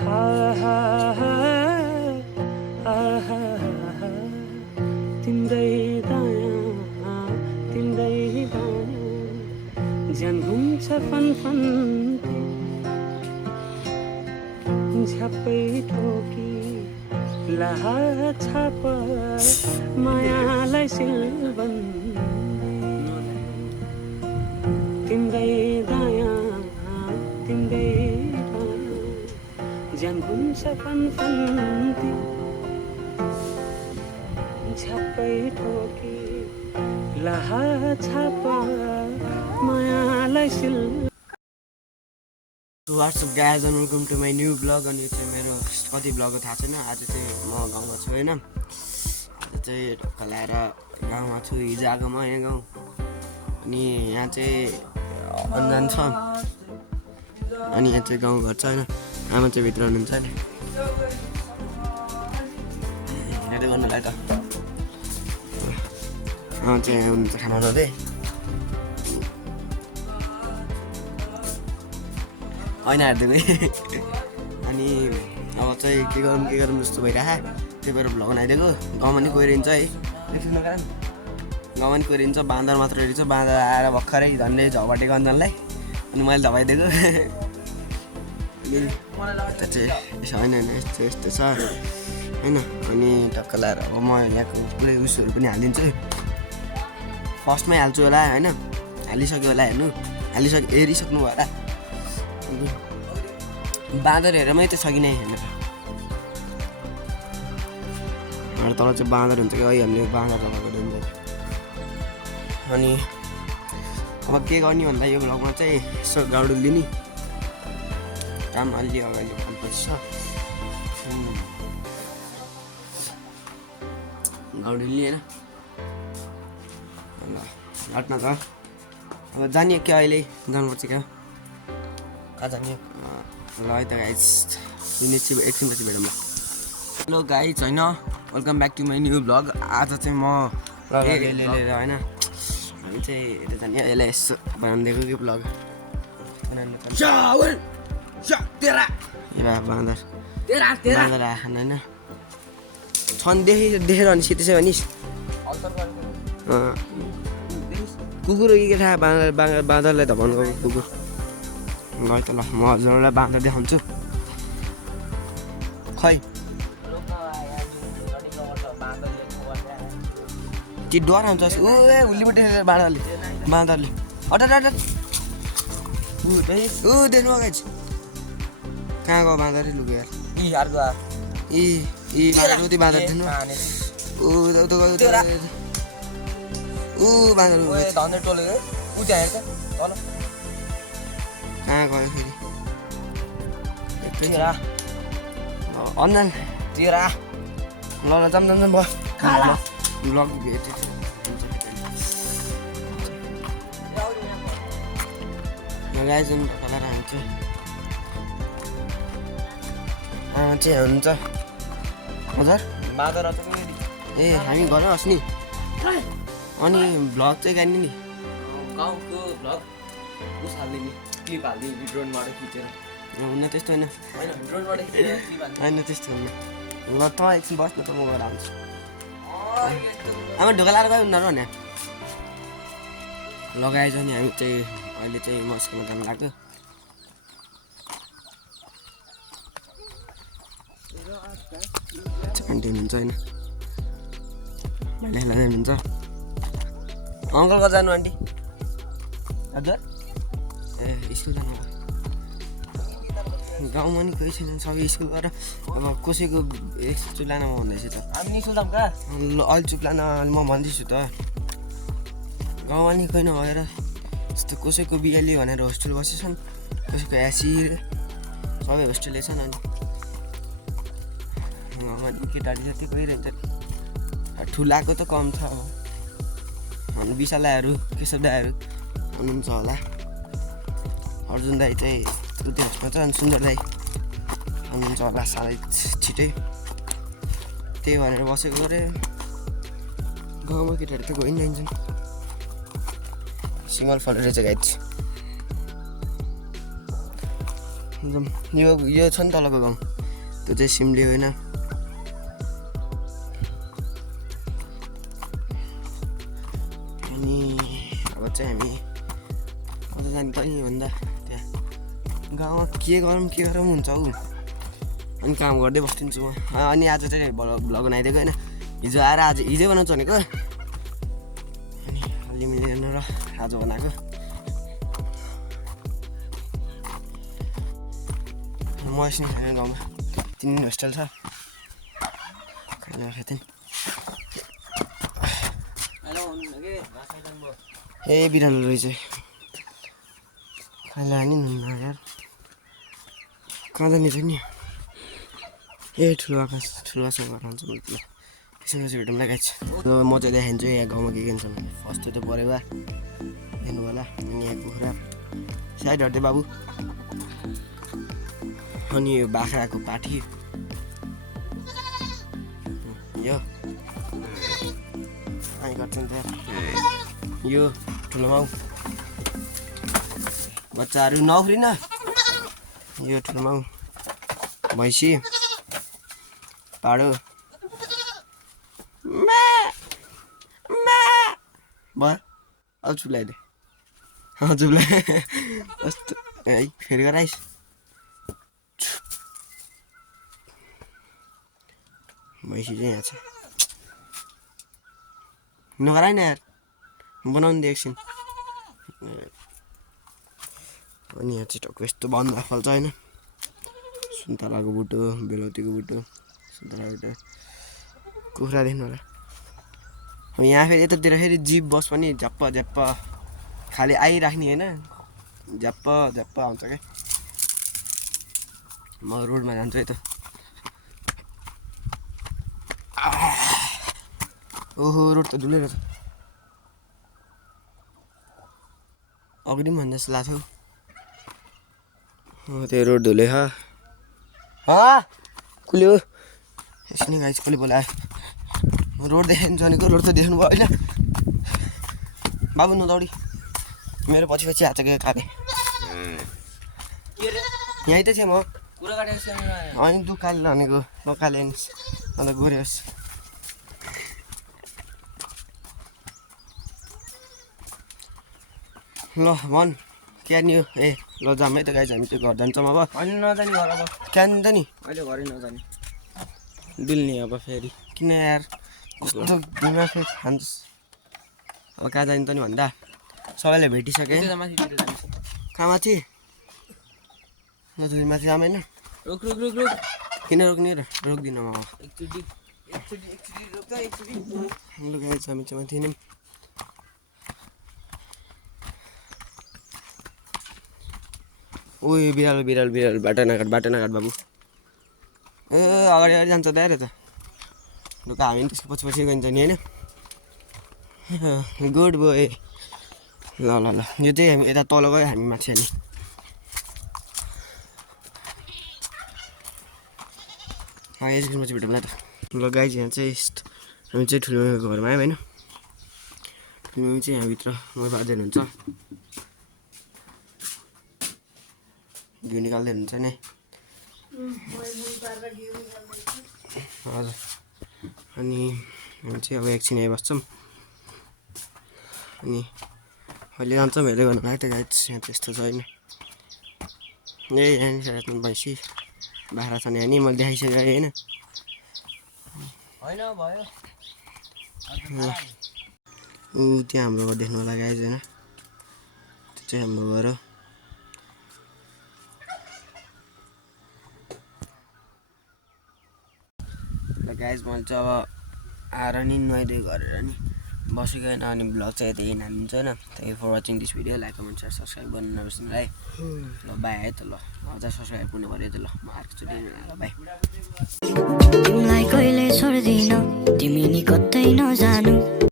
हा हा हा हा तिम्रै दायाँ तिम्रै बायाँ ज्यान हुन्छ फनफन्ती झ्याप्पै ठोकी लाहा छाप मायालाई सिलबन्दी तिम्रै दायाँ तिम्रै बायाँ ज्यान हुन्छ फनफन्ती झ्याप्पै ठोकी लाहा छाप मायालाई सिल what's up guys and welcome to my new blog. अनि चाहिँ मेरो कति ब्लग थाहा छैन। आज चाहिँ म गाउँमा छु होइन। आज चाहिँ ढक्का ल्याएर गाउँमा छु। हिजो आएको म यहाँ गाउँ अनि यहाँ चाहिँ अन्जान छ अनि यहाँ चाहिँ गाउँघर छ होइन। आमा चाहिँ भित्र हुनुहुन्छ नि हेर्दै गर्नुलाई त आमा चाहिँ हुनुहुन्छ खाना बनाउँदै ऐना हेरिदिएको अनि अब चाहिँ के गरौँ जस्तो भइरहेको त्यही भएर भ्लग बनाइदिएको। गाउँमा नि कोइरिन्छ है एकछिन कारण गाउँमा नि कोइरिन्छ बाँदर मात्र हेरिन्छ। बाँदर आएर भर्खरै झन्डै झपाटेको अन्जनलाई अनि मैले धपाइदिएको अनि त्यो चाहिँ यसो होइन यस्तो छ होइन। अनि टक्क लाएर अब म यहाँको पुरै उयोहरू पनि हालिदिन्छु। फर्स्टमै हाल्छु होला होइन। हालिसक्यो होला हेरिसक्नु भयो होला। बाँदर हेरमै त छ कि नै हेर्नु हाम्रो तल चाहिँ बाँदर हुन्छ कि हामीले बाँदर लगाएको दिन्छ। अनि अब के गर्ने भन्दा यो भ्लगमा चाहिँ यसो गाउडुल लिने काम अलि अगाडि गर्नुपर्छ। गाउडुल लिएर ल हट्न त अब जाने क्या अहिले जानुपर्छ क्या कहाँ जाने ल है त गाइज एकछिनपछि भेटौँ। हेलो गाइज होइन welcome back to my new blog. आज चाहिँ म लिएर होइन हामी चाहिँ यता जाने यसलाई यसो बनाइदिएको कि ब्लग बाँदर आएन होइन छन् देखेर अनि सिधै भनिस् कुकुर के थाहा बाँदरलाई त भन्नु कुकुर ल त ल म हजुरलाई बाँदर देखाउँछु खै के डराउँछ ऊ हुलीपट्टि बाँदरले हटाट ऊ देख्नु गाइज कहाँ गयो बाँदरै लुग्यो यार उति बाँदर देख्नु ऊ बाँदर कहाँ गयो फेरि अन्जान ल जाम भयो ब्लग भेट्यो गाइज कलर हान्छ चाहिँ हुन्छ हजुर बाँदर ए हामी घर अस्नि अनि भ्लग चाहिँ गर्ने नि गाउँको भ्लग उस हाल्ने नि क्लिप हालिदिने ड्रोनबाट खिचेर हुन्न त्यस्तो होइन होइन त्यस्तो होइन ल त एकछिन बस्नु त म गएर आउँछु आमा ढोका लाएर गयो उनीहरू भने लगाएछ नि हामी चाहिँ अहिले चाहिँ मस्कोमा जानु लाग्यो आन्टी हुनुहुन्छ होइन भाइलाई जानुहुन्छ अङ्कल कता जानु आन्टी हजुर ए स्कुल जानु गाउँमा नि कोही छैन सबै स्कुल गएर अब कसैको चुलाना म भन्दैछु त हामी नि सुल्ताम कहाँ अहिले चुप्लाना म भन्दैछु त गाउँमा नि कोही नभएर यस्तो कसैको बिहाली भनेर होस्टेल बसेछन् कसैको एसी सबै होस्टेलै छन्। अनि गाउँमा केटाहरू जति गइरहन्छ ठुलाको त कम छ अब विशाल दाईहरू केशव दाईहरू हुनुहुन्छ होला। अर्जुन दाई चाहिँ उति होस्टमा छ अनि सुन्दर दाई हुनुहुन्छ होला साह्रै छिटै त्यही भनेर बसेको गरे गाउँमा केटाहरू त गइ जान्छन् सिङ्गल फल रहेछ गाइज यो छ नि तलको गाउँ त्यो चाहिँ सिमले होइन अनि अब चाहिँ हामी अझ जाने त नि भन्दा त्यहाँ गाउँमा के गरौँ हुन्छ हौ अनि काम गर्दै बस्दिन्छु म अनि आज चाहिँ भ्लग बनाइदिएको होइन हिजो आएर हिजै बनाउँछु भनेको अनि अलि मिलेन र आज बनाएको म यसो खाने गाउँमा 3 दिन होस्टेल छ खाना खाएको ए बिरालो रहेछ खाना हानी यार कहाँ जाने छ नि ए ठुलो आकाश घर हुन्छ ल त्यसमा चाहिँ भेटौँला गाइस म चाहिँ देखाइदिन्छु यहाँ गाउँमा के हुन्छ भने फर्स्ट त परेवा हेर्नु होला अनि यहाँ कुखुरा साइड हट्दै बाबु अनि यो बाख्राको पाठी यो आइ गर्छ नि त यो ठुलो माउ बच्चाहरू नउफ्रिन यो ठुलो माउ भैँसी पाडो भयो अब चुलाइदे चुला कस्तो है फेरि गराइस भैँसी चाहिँ यहाँ छ नगराइ न यार बनाउनु दे एकछिन अनि यहाँ चाहिँ टक्क यस्तो बन्दा फल्छ होइन सुन्तलाको बुटो बेलौतीको बुटो सुन्तलाको बुटो कुखुरा देख्नु होला यहाँ फेरि यतातिर फेरि जिप बस पनि झ्याप्प झ्याप्प खालि आइराख्ने होइन झ्याप्प झ्याप्प आउँछ क्या म रोडमा जान्छु है त ओहो रोड त धुलै रहेछ अगाडि पनि भन्दा जस्तो लाग्छ हौ त्यो रोड धुलै कुल्यो यसले गाइस कसले बोलायो रोड देखाइन्छ भनेको रोड त देख्नु भयो होइन बाबु नदौडी मेरो पछि पछि हात के काटे यहीँ त थिएँ म होइन दुखाले भनेको नकाले अन्त गऱ्योस् ल भन् क्या नि हो ए ल जाऊँ है त गाइस हामी चाहिँ घर जान्छौँ अब अहिले नजाने घर अब क्या नि त नि अहिले घरै नजाने डुल्ने अब फेरि किन यार कस्तो दिमाग खान्छ अब कहाँ जाने त नि भन्दा सबैलाई भेटिसकेँ कहाँ माथि ल दुई माथि जाऊँ होइन रुक किन रोक्ने र रोक्दिनँ म ल गाइस हामी चाहिँ माथि नै ओइ बिरालो बाटो नकाट बाबु ए अगाडि जान्छ त यार त ढुक्क हामी त्यसको पछि गइन्छ नि होइन गुड बोय ल यो चाहिँ हामी यता तल गयो हामी माथि अनि यसको पछि भेटौँ ल त ल गाइस यहाँ चाहिँ हामी चाहिँ ठुलो घरमा आयौँ होइन ठुलो चाहिँ यहाँभित्र म बाजे हुनुहुन्छ घिउ निकाल्दै हुनुहुन्छ नि हजुर अनि हामी चाहिँ अब एकछिन आइबस्छौँ अनि अहिले जान्छौँ हेर्दै गर्नु लाग्यो त गाइस यहाँ त्यस्तो छ होइन यहाँनिर रातमा भैँसी बाख्रा छ नि अनि मैले देखाइसकेँ होइन भयो ऊ त्यहाँ हाम्रो घर देख्नु होला गाइस होइन त्यो चाहिँ हाम्रो घर हो गाइस मैले चाहिँ अब आएर नि नुहाइदियो गरेर नि बसेको होइन अनि ब्लग चाहिँ यतै हालिदिन्छ होइन thank you for watching this video like comment share subscribe गर्नु नबिर्सनु है ल बाई है त ल अझ सब्सक्राइब गर्नु पऱ्यो त ल म अर्कोचोटि ल बाई तिमीलाई कहिले छोड्दिन तिमी नि कतै नजानु